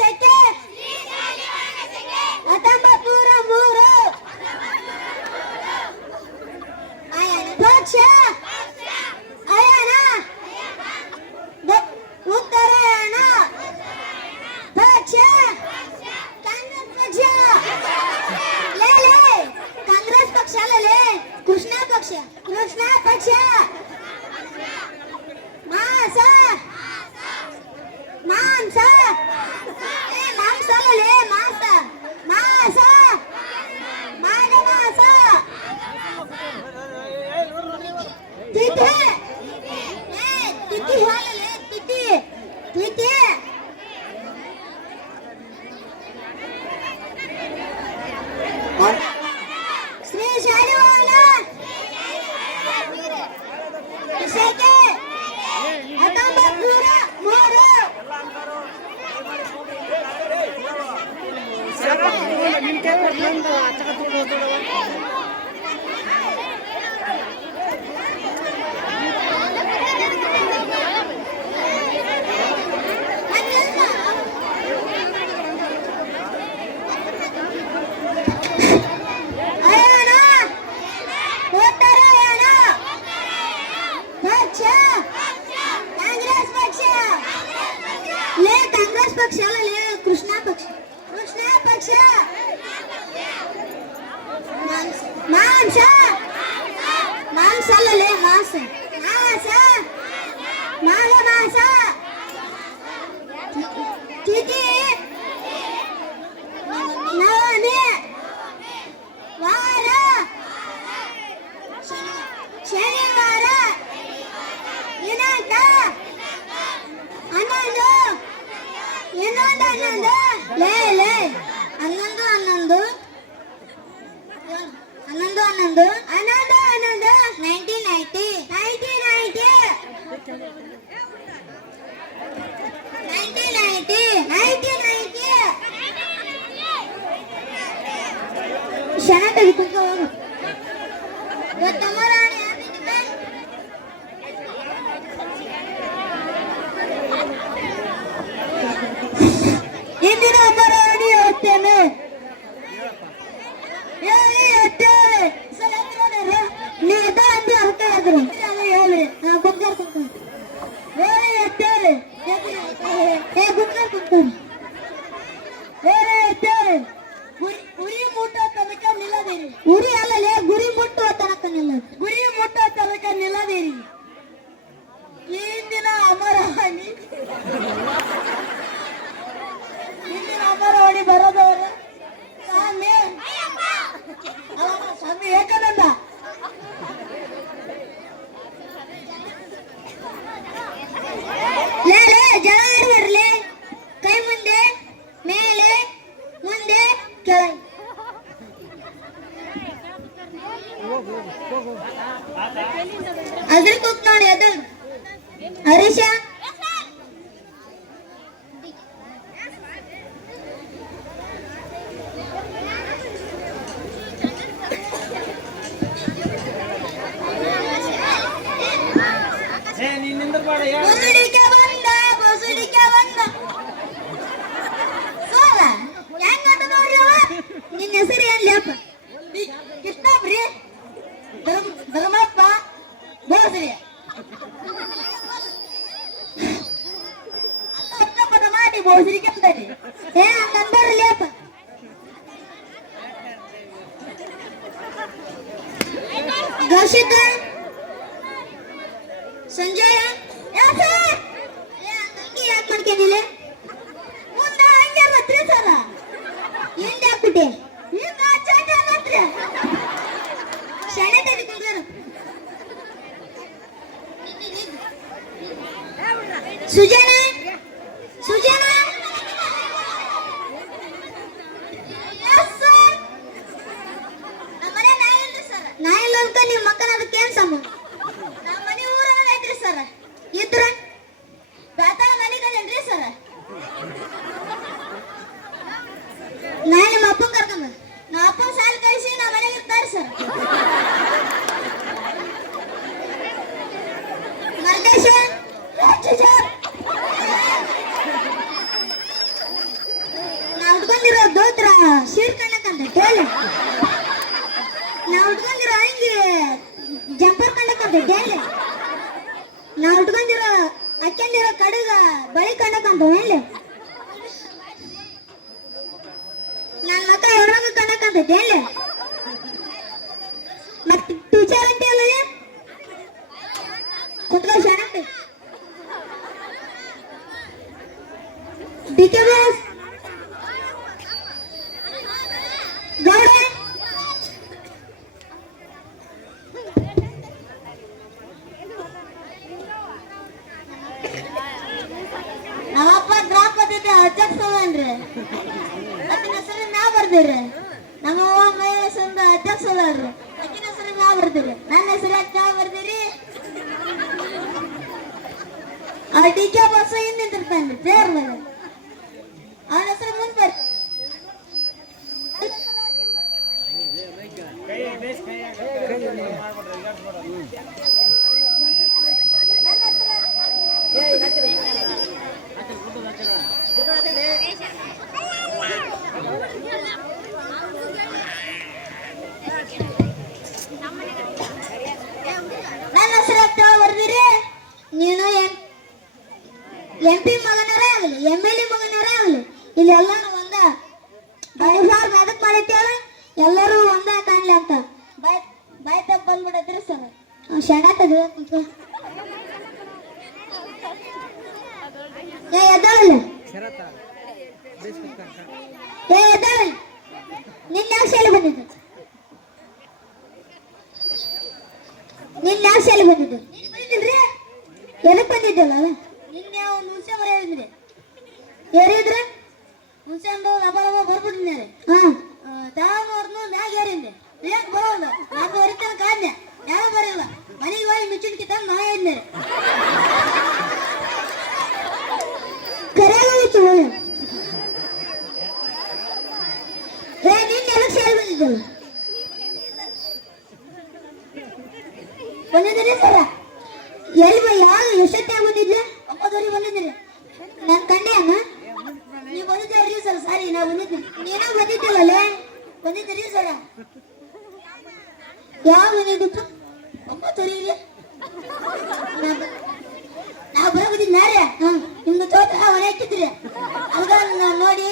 ಶಕೆ 1903 ಆಯನ ಪಕ್ಷ ಅಯನ ಉತ್ತರಾಯಣ ಪಕ್ಷ ಕಾಂಗ್ರೆಸ್ ಪಕ್ಷ ಲೇ ಕಾಂಗ್ರೆಸ್ ಪಕ್ಷ ಅಲ್ಲಲೇ ಕೃಷ್ಣ ಪಕ್ಷ ಮಾಸ ಮಾಂಸ ಮಾಂಸ ಅಲ್ಲಲೇ ಮಾಸ ಮಾಘ ಮಾಸ ತಿಥಿ ತಿಥಿ ಅಲ್ಲಲೇ ತಿಥಿ ಶ್ರೀ ಶಾಲಿವಾಹನ ಶಕೆ 1903 ಪಕ್ಷ ಅಲ್ಲಲೇ ಕೃಷ್ಣ ಪಕ್ಷ ಮಾಂಸ ಅಲ್ಲಲೇ ಮಾಸ ಮಾಘ ಮಾಸ ತಿಥಿ ನವಮಿ ವಾರ ಶನಿವಾರ ದಿನಾಂಕ 11 ಲೇ 11 ಶನ ತೆಗೆದುಕೋ ಇವತ್ತಮರಾಣಿ ಇಂದಿನ ಅಮರಾಣಿ ಹೇಳ್ತೇನೆ ಹೇಳ್ರಿ ಗುಂಕರ್ ಉರಿ ಮುಟ್ಟೋ ತನಕ ನಿಲ್ಲದಿರಿ ಉರಿ ಅಲ್ಲಲೇ ಗುರಿ ಮುಟ್ಟುವ ತನಕ ನಿಲ್ಲದಿರಿ ಇಂದಿನ ಅಮರವಾಣಿ ಬರೋದವರು ಸ್ವಾಮಿ ಏಕಾನಂದ ಜನ ಆಡ್ಬಾರ್ಲಿ ಕೈ ಮುಂದೆ ಮೇಲೆ ಮುಂದೆ ಕೆಳಗೆ ಅದ್ರ ಕೂತ್ ನೋಡಿ ಅದು ಹರೀಶ ನಿನ್ನ ಹೆಸರು ಏನ್ಲಿ ಅಪ್ಪ ಕೃಷ್ಣಪ್ರಿ ಧರ್ಮಪ್ಪ ಬೋಸ್ರಿ ಅಷ್ಟಪದ ಮಾಡಿ ಬೋಸ್ರಿ ಕೆಂದರಿ ಹಂಗಂದರ್ಲಿ ಅಪ್ಪ ಘೋಷಿತ ಸಂಜಯ ಯಾಕೆ ಮಾಡ್ಕೊಂಡಿಲ್ಲ ಮುಂದೆ ಹಂಗೆ ಬರ್ತೀರಿ ಸರ ಏನ್ ಹಾಕ್ಬಿಟ್ಟೆ ಶಣೆ ತೆಗೆದುಕೊಂಡ್ರು ಸುಜನ ನಾ ಇಲ್ಲ ಅಂತ ನಿಮ್ಮ ಮಕ್ಕಳ ಅದಕ್ಕೆ ಏನ್ ಸಂಬಂಧ ನಮ್ಮ ಮನೆ ಊರಲ್ಲಿ ಐತ್ರಿ ಸರ್ ಇದ್ರ ತಾತ ಮನೆಗಲ್ಲೇನ್ರಿ ಸರ್ ಸೀಟ್ ಕಣ್ಣಕಂತ ಹೇಳಿ ನಾವು ಉಟ್ಕೊಂಡಿರೋ ಅಂಗಿ ಜಂಪರ್ ಕಣ್ಣಕಂತ ಹೇಳಿ ನಾವು ಉಟ್ಕೊಂಡಿರೋ ಹಾಕೊಂಡಿರೋ ಕಡುಗ ಬಳಿ ಕಣ್ಣಕಂತ ಹೇಳಿ ನನ್ನ ಮಕ್ಕ ಹೆಣ್ಮಗ ಕಣ್ಣಕಂತ ಹೇಳಿ ಮತ್ತೆ ಟೀಚರ್ ಅಂತ ಹೇಳಿ ಕುತ್ಕೋ ಶಾಣಕ್ಕೆ ಡಿಕೆ ಬಾಸ್ ಗೌಡ ನಮ್ಮಪ್ಪ ಡ್ರಾಪ್ ಬಂದಿದ್ದೆ ಅಧ್ಯಕ್ಷರನ್ರಿ ಅಕ್ಕಿನ ಹೆಸರು ಮ್ಯಾಗ ಬರ್ದಿರಿ ನಮ್ಮವ್ವ ಮೈ ಹೆಸರಿಂದ ಅಧ್ಯಕ್ಷರಲ್ರಿ ಅಕ್ಕಿನ ಹೆಸರು ಮ್ಯಾಗ ಬರ್ದಿರಿ ನನ್ನ ಹೆಸರು ಯಾಕೆ ಮ್ಯಾಗ ಬರ್ದಿರಿ ಆ ಡಿಕೆ ಬಾಸ್ ಹಿಂದೆ ನಿಂತಿರ್ತಾನ್ರಿ ಚೇರ್ ಮೇಲೆ ಅವನ ಹೆಸರು ಮುಂದೆ ಬರ್ರಿ ನನ್ನ ಹೆಸರು ಬರ್ದಿರಿ ನೀನು MP ಮಗನರೇ ಆಗಲಿ MLA ಮಗನರೇ ಆಗಲಿ ಇಲ್ಲಿ ಎಲ್ಲಾನು ಒಂದ ಬೈಸಾರ್ ಅದಕ್ಕೆ ಮಾಡಿತ್ತೇವೆ ಎಲ್ಲರೂ ಒಂದ ಕಾಣ್ಲಿ ಅಂತ ಬಾಯ್ ತಪ್ಪ ಬಂದ್ಬಿಡತ್ರಿ ಸರ್ ಶಣಾತದ ಏ ಎದ್ದಾಳಿಲ್ಲ ಏ ಎದ್ದಾಳಿ ನಿನ್ನ ಯಾವ ಶಾಲೆ ಬಂದಿದ್ದು ನಿನ್ನ ಯಾವ ಶಾಲೆ ಬಂದಿದ್ದು ಬಂದಿದ್ರಿ ಎದಕ್ಕೆ ಬಂದಿದ್ದಲ್ಲ ನಿನ್ನೆ ಯಾವ ಮುಂಚೆ ಬರ ಹೇಳಿದ್ರಿ ಏರಿದ್ರ ಮುಂಚೆ ಒಂದು ಲಬ ಬರ್ಬಿಟ್ಟಿದ್ದಾರೆ ತಾವರ್ನು ಮ್ಯಾಗ ಏರಿಂದೆ ಯಾಕೆ ಬರೋಲ್ಲ ನಾನು ಹೊರಿತಾನೆ ಕಾದ್ನೆ ಯಾರು ಬರಲ್ಲ ಮನೆಗೆ ಹೋಗಿ ಮಿಚ್ಚಿನ್ಕಿ ತಂದು ನಾ ಹೇಳಿದ್ನೆ ಕರೆಯಾಗಿತ್ತು ಏ ನಿನ್ನೆ ಎಲ್ಲ ಸೇರಿ ಬಂದಿದ್ದಲ್ಲ ಬಂದಿದ್ದೀರಿ ಸರ ಎಲ್ಲಿ ಯಾವ ಎಷ್ಟೊತ್ತಾಗ ಬಂದಿದ್ದೆ 9 ಬಂದಿದ್ದೀರಿ ನನ್ನ ಕಂಡೆ ಅಮ್ಮ ನೀವು ಬಂದಿದ್ದೀರಿ ಸರ್ ಸಾರಿ ನಾವು ಬಂದಿದ್ದೀವಿ ನೀನೋ ಬಂದಿದ್ದೀವಲ್ಲ ಬಂದಿದ್ದೀರಿ ಸರ ಯಾವ ಬಂದಿದ್ದು 9 ನಾವು ಬರೋದಿದ್ದು ನಾರೇ ನಿಮ್ದು ತೋಟ ಹೊಣೆ ಹಾಕಿದ್ರಿ ಅದನ್ನ ನೋಡಿ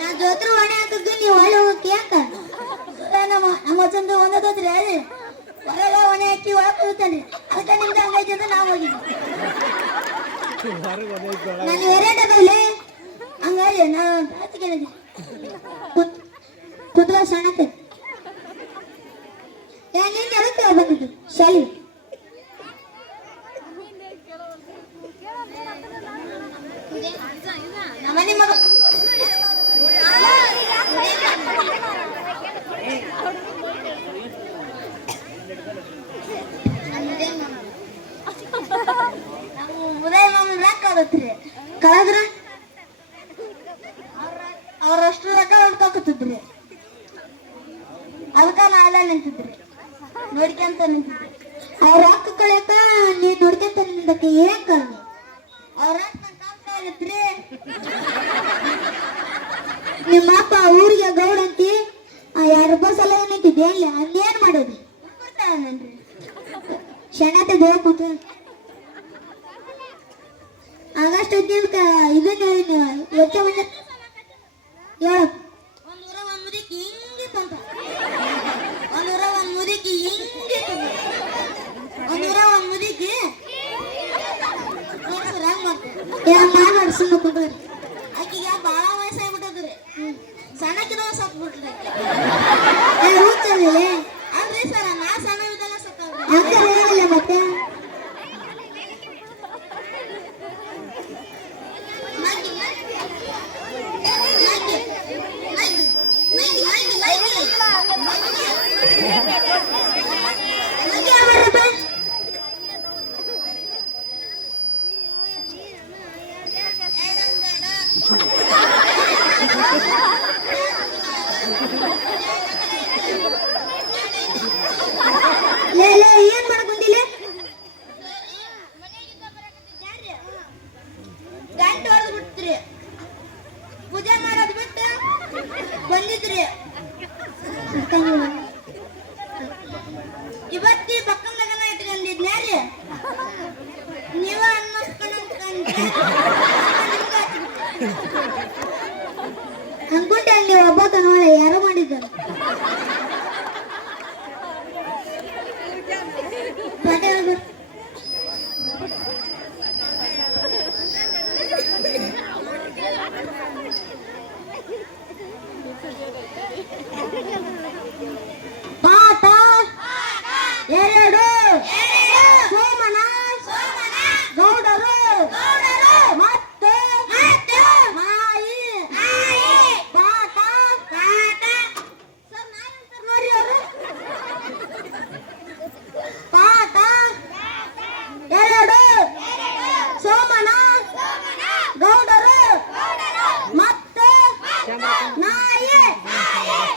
ನಾ ಜೋತ್ರ ಹೊಣೆ ಹಾಕಿದ್ದು ನೀವು ಒಳ್ಳೆ ಹೋಗಕ್ಕೆ ಯಾಕ ನಮ್ಮ ಚಂದ ಒಂದೋದ್ರಿ ಅದೇ ಹೊರಗ ಹೊಣೆ ಹಾಕಿ ಒಳಗೆ ಅದಕ್ಕೆ ನಿಮ್ದು ಹಂಗೈತೆ ಅಂತ ನಾವು ಹೋಗಿದ್ವಿ ನಾನು ವೆರೈಟದಲ್ಲಿ ಹಂಗಾಗಿ ನಾವು ಕೇಳಿದ್ವಿ ಕುದುರೆ ಸಣ್ಣಕ್ಕೆ ನೀನು ಎದಕ್ಕೆ ಬಂದಿದ್ದು ಶಾಲಿ ನಮ್ಮನೆ ಮಗ ಉದಯ ಮಾಮನ್ ರೊಕ್ಕ ಆಗತ್ರಿ ಕಳದ್ರ ಅವ್ರಷ್ಟು ರೊಕ್ಕ ಹೊಡ್ಕೋಕತ್ತಿದ್ರಿ ಅದಕ್ಕ ನಾಳೆ ನಿಂತಿದ್ರಿ ನೋಡ್ಕೊಂತ ನಿಂತಿದ್ರಿ ಅವ್ರ ರೊಕ್ಕ ಕಳೆಯಕ ನೀನ್ ನೋಡ್ಕೊಂತ ನಿಂದಕ್ಕೆ ಏನ್ ಕಾರಣ ಅವ್ರ ರೊಕ್ಕ ಆಗತ್ರಿ ನಿಮ್ಮ ಅಪ್ಪ ಊರಿಗೆ ಗೌಡ ಅಂತಿ 2 ರೂಪಾಯಿ ಸಲ ನಿಂತಿದ್ದೆ ಅಲ್ಲಿ ಅಲ್ಲೇನ್ ಮಾಡೋದು ಕೊಡ್ತಾಳನ್ರಿ ಶಣತೆ ಬೇಗ ಕೂತ ಆಗಸ್ಟ್ 15 ಇದನ್ನ ಹೆಚ್ಚು ಮಂದಿ ಹೇಳ ಒಂದೂರ ಒಂದ್ ಮುದಿಕ್ಕೆ ಹಿಂಗಿತ್ತು ಅಂತ ಒಂದೂರ ಒಂದ್ ಮುದಿಕ್ಕೆ ಹಿಂಗಿತ್ತು ಒಂದೂರ ಒಂದ್ ಮುದಿಕ್ಕೆ ಮಾಡಿ ಸುಮ್ಮನೆ ಕುಂದ್ರಿ ಆಕಿಗೆ ಭಾಳ ವಯಸ್ಸಾಗ್ಬಿಟ್ಟದ್ರಿ ಸಣ್ಣಕ್ಕಿರೋ ಸತ್ಬಿಟ್ರಿ ಅಲ್ರಿ ಸರ ನಾ ಸಣ್ಣ ಇದ್ದಾಗ ಸತ್ತವ್ರಿ ಮತ್ತೆ ಏನ್ ಮಾಡಕ್ ಬಂದಿಲ್ಲ ಗಂಟು ಹೊಡೆದು ಬಿಡ್ತೀರಿ ಪೂಜೆ ಮಾಡೋದು ಬಿಟ್ಟು ಬಂದಿದ್ರಿ. ಇವತ್ತಿ ಪಕ್ಕದ ಲಗನ ಇಟ್ಕೊಂಡಿದ್ನ್ಯಾರಿ ನೀವ ಅನ್ಕೊಂಡೆ ನೀವು ಒಬ್ಬ ಕಣವಳ ಯಾರೋ ಮಾಡಿದ್ದಾರೆ. ಪಾಠ ಎರಡು ಸೋಮನ ಗೌಡರು ಮತ್ತು ನಾಯಿ. ಪಾಠ ಸರ್ ನೋಡಿ ಅವರು ಪಾಠ ಎರಡು ಸೋಮನ ಗೌಡರು ಮತ್ತು ನಾಯಿ.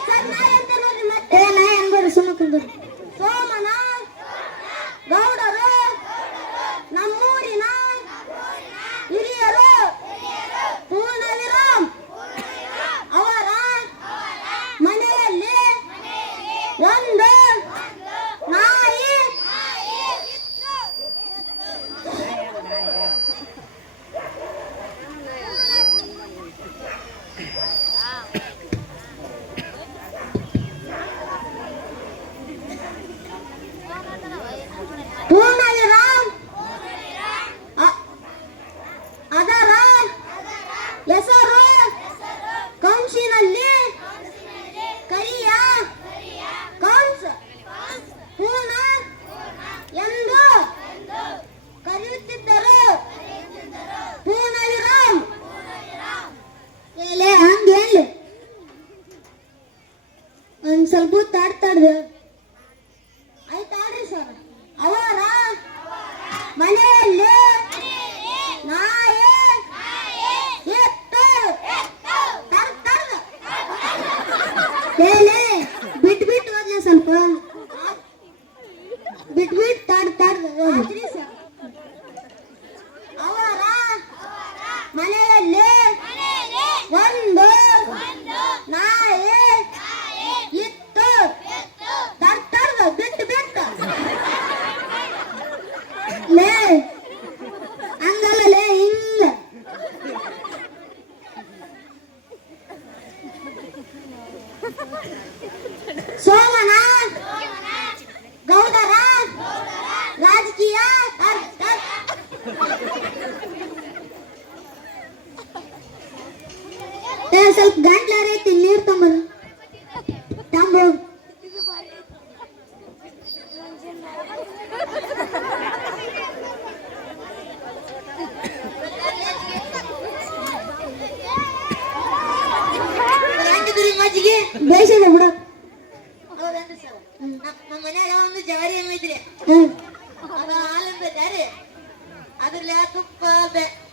ಸರ್ ನಾಯಿ ಅಂತ ನೋಡ್ರಿ ಮತ್ತೆ ನಾಯಿ ಅನ್ಬೇಡ್ರಿ ಸುಮ್ಮನೆ ಕುಂದ್ರಿ. ಸೋಮನ ಗೌಡರು ನಮ್ಮೂರಿನ ಹಿರಿಯರು ಪೂರ್ಣವಿರಾಮ್ ಅವರ ಮನೆಯಲ್ಲಿ ಒಂದು ನಾಯಿ ಪೂರ್ಣವಿರಾಮ್ ಅದರ ಹೆಸರು ಕಂಸಿನಲ್ಲಿ ಕರಿಯ ಕಂಸ ಪೂರ್ಣ ಎಂದು ಕರೆಯುತ್ತಿದ್ದರು. ಪೂರ್ಣವಿರಾಮ್ ಹಂಗೇನು ಒಂದ್ ಸ್ವಲ್ಪ ತಾಡ್ತಾಡ್ರಿ ಆಯ್ತಾಡ್ರಿ ಸರ್. ಅವರ ಮನೆಯಲ್ಲಿ ನಾಯಿ ಎತ್ತು ಬಿಟ್ಬಿಟ್ಟು ಹೋದ್ಲ ಸ್ವಲ್ಪ ಬಿಟ್ಬಿಟ್ಟು ತಾಡ್ರಿ ಸರ್. ಅವರ ಮನೆಯಲ್ಲಿ ಒಂದು ನಾಯಿ ಇತ್ತು ತರ್ತರ್ದ ಬಿಟ್ಟು ಬಿಟ್ಟು ಲೇ ಹಂಗಲ್ಲ ಲೇ ಹಿಂಗ. ಸೋಮನ ಗೌಡರ ರಾಜಕೀಯ ಸ್ವಲ್ಪ ಗಂಟ್ಲಾರೈತಿ ನೀರು ತಂಬರು ತಂಬು. ಮಜ್ಜಿಗೆ ಬೇಯಿಸಿದೆ ಬಿಡು. ನಮ್ಮ ಮನ್ಯಾಗ ಒಂದು ಜವಾರಿ ಎಮ್ಮೆ ಐತ್ರಿ. ಅದ ಹಾಲಿಂದಾರಿ ಅದ್ರಲ್ಲ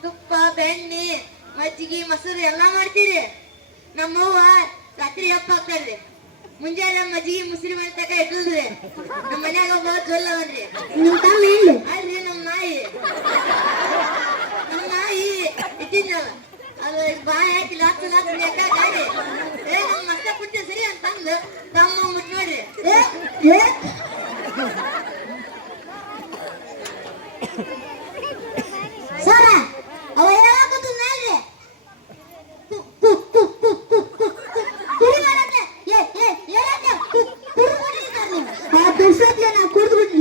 ತುಪ್ಪ ಬೆಣ್ಣೆ ಮಜ್ಜಿಗೆ ಮೊಸರು ಎಲ್ಲಾ ಮಾಡ್ತೀರಿ. ನಮ್ಮವ್ವ ರಾತ್ರಿ ಹಪ್ಪ ಹಾಕ್ತಾರ್ರಿ. ಮುಂಜಾನೆ ಮಜ್ಜಿಗೆ ಮುಸ್ರಿ ಮನೆ ತಕ ಇಟ್ಟಲ್ರಿ. ನಮ್ಮ ಮನ್ಯಾಗ ಒಬ್ಬ ಜೊಲ್ಲವನ್ರಿ. ಅಲ್ರಿ ನಮ್ಮ ನಾಯಿ ಇಟ್ಟಿದ್ನಲ್ಲ ಅದು ಬಾಯಿ ಹಾಕಿ ಲಾಚು ಗಾಡಿ ನಮ್ಮ ಮಕ್ಕ ಕುಟ್ಟಿ ಸರಿ ಅಂತಂದು ತಮ್ಮ ಮುಟ್ ನೋಡ್ರಿ. ಸರ ಅವ ಹೇಳಾಕತ್ತು ನೋಡ್ರಿ ಕುಡಿ ಮಾಡತ್ತೆ. ಆ ಬಿಡ್ಸತ್ಲೆ ನಾ ಕುಡ್ದು ಬಿಡ್ಲಿ